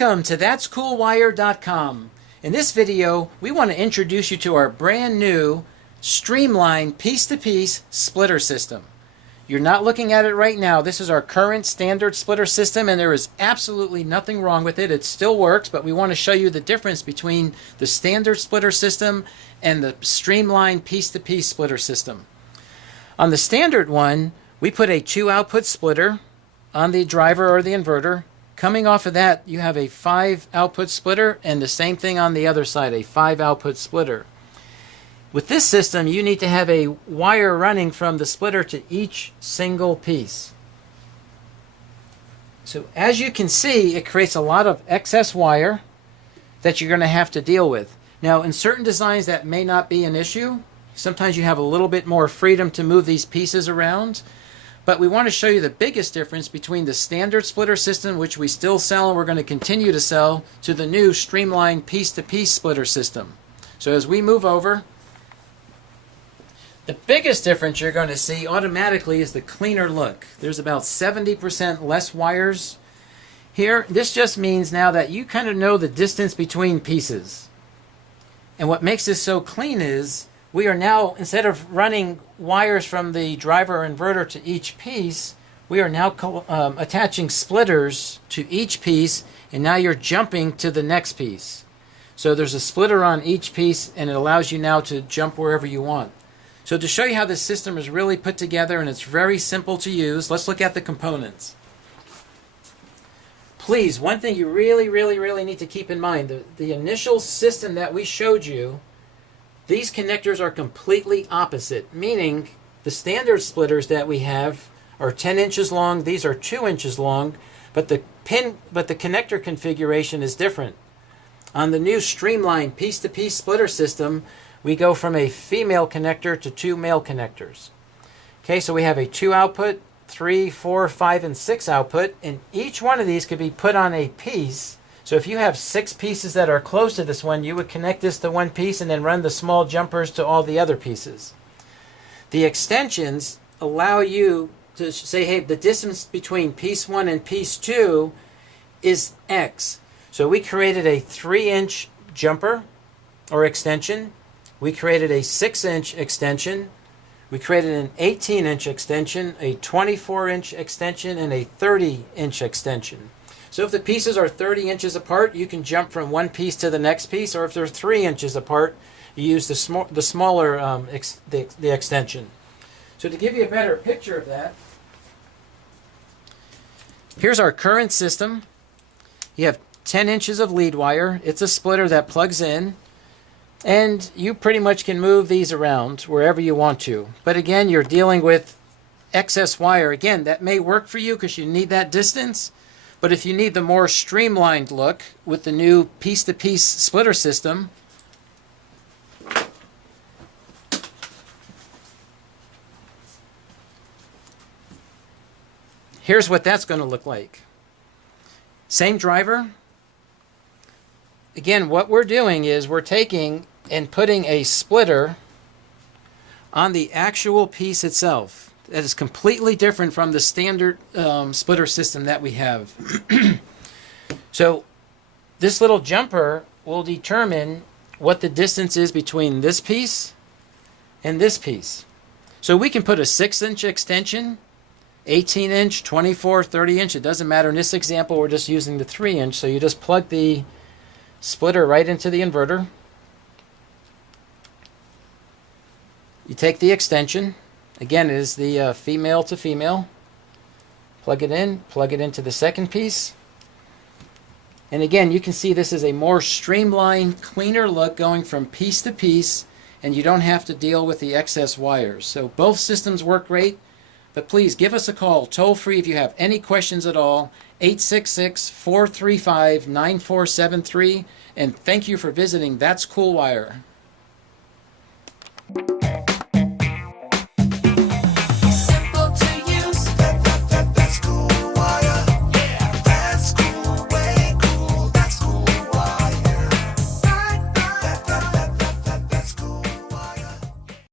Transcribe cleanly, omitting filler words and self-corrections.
Welcome to that'scoolwire.com. In this video, we want to introduce you to our brand new streamlined piece-to-piece splitter system. You're not looking at it right now. This is our current standard splitter system, and there is absolutely nothing wrong with it. It still works, but we want to show you the difference between the standard splitter system and the streamlined piece-to-piece splitter system. On the standard one, we put a 2-output splitter on the driver or the inverter. Coming off of that, you have a 5-output splitter, and the same thing on the other side, a 5-output splitter. With this system, you need to have a wire running from the splitter to each single piece. So as you can see, it creates a lot of excess wire that you're going to have to deal with. Now, in certain designs, that may not be an issue. Sometimes you have a little bit more freedom to move these pieces around. But we want to show you the biggest difference between the standard splitter system, which we still sell and we're going to continue to sell, to the new streamlined piece-to-piece splitter system. So as we move over, the biggest difference you're going to see automatically is the cleaner look. There's about 70% less wires here. This just means now that you kind of know the distance between pieces. And what makes this so clean is we are now, instead of running wires from the driver or inverter to each piece, we are now attaching splitters to each piece, and now you're jumping to the next piece. So there's a splitter on each piece, and it allows you now to jump wherever you want. So to show you how this system is really put together, and it's very simple to use, let's look at the components. Please, one thing you really need to keep in mind, the initial system that we showed you, these connectors are completely opposite, meaning the standard splitters that we have are 10 inches long, these are 2 inches long, but the connector configuration is different. On the new streamlined piece-to-piece splitter system, we go from a female connector to 2 male connectors. Okay, so we have a 2-output, 3, 4, 5, and 6 output, and each one of these could be put on a piece. So if you have 6 pieces that are close to this one, you would connect this to one piece and then run the small jumpers to all the other pieces. The extensions allow you to say, hey, the distance between piece 1 and piece 2 is X. So we created a 3-inch jumper or extension. We created a 6-inch extension. We created an 18-inch extension, a 24-inch extension, and a 30-inch extension. So if the pieces are 30 inches apart, you can jump from one piece to the next piece, or if they're 3 inches apart, you use the smaller the extension. So to give you a better picture of that, here's our current system. You have 10 inches of lead wire. It's a splitter that plugs in, and you pretty much can move these around wherever you want to. But again, you're dealing with excess wire. Again, that may work for you because you need that distance. But if you need the more streamlined look with the new piece-to-piece splitter system, here's what that's going to look like. Same driver. Again, what we're doing is we're taking and putting a splitter on the actual piece itself. That is completely different from the standard splitter system that we have. So this little jumper will determine what the distance is between this piece and this piece. So we can put a 6-inch extension, 18-inch, 24, 30-inch. It doesn't matter. In this example, we're just using the 3-inch. So you just plug the splitter right into the inverter. You take the extension. Again, it is the female to female. Plug it into the second piece. And again, you can see this is a more streamlined, cleaner look going from piece to piece, and you don't have to deal with the excess wires. So both systems work great, but please give us a call toll free if you have any questions at all, 866-435-9473, and thank you for visiting That's Cool Wire.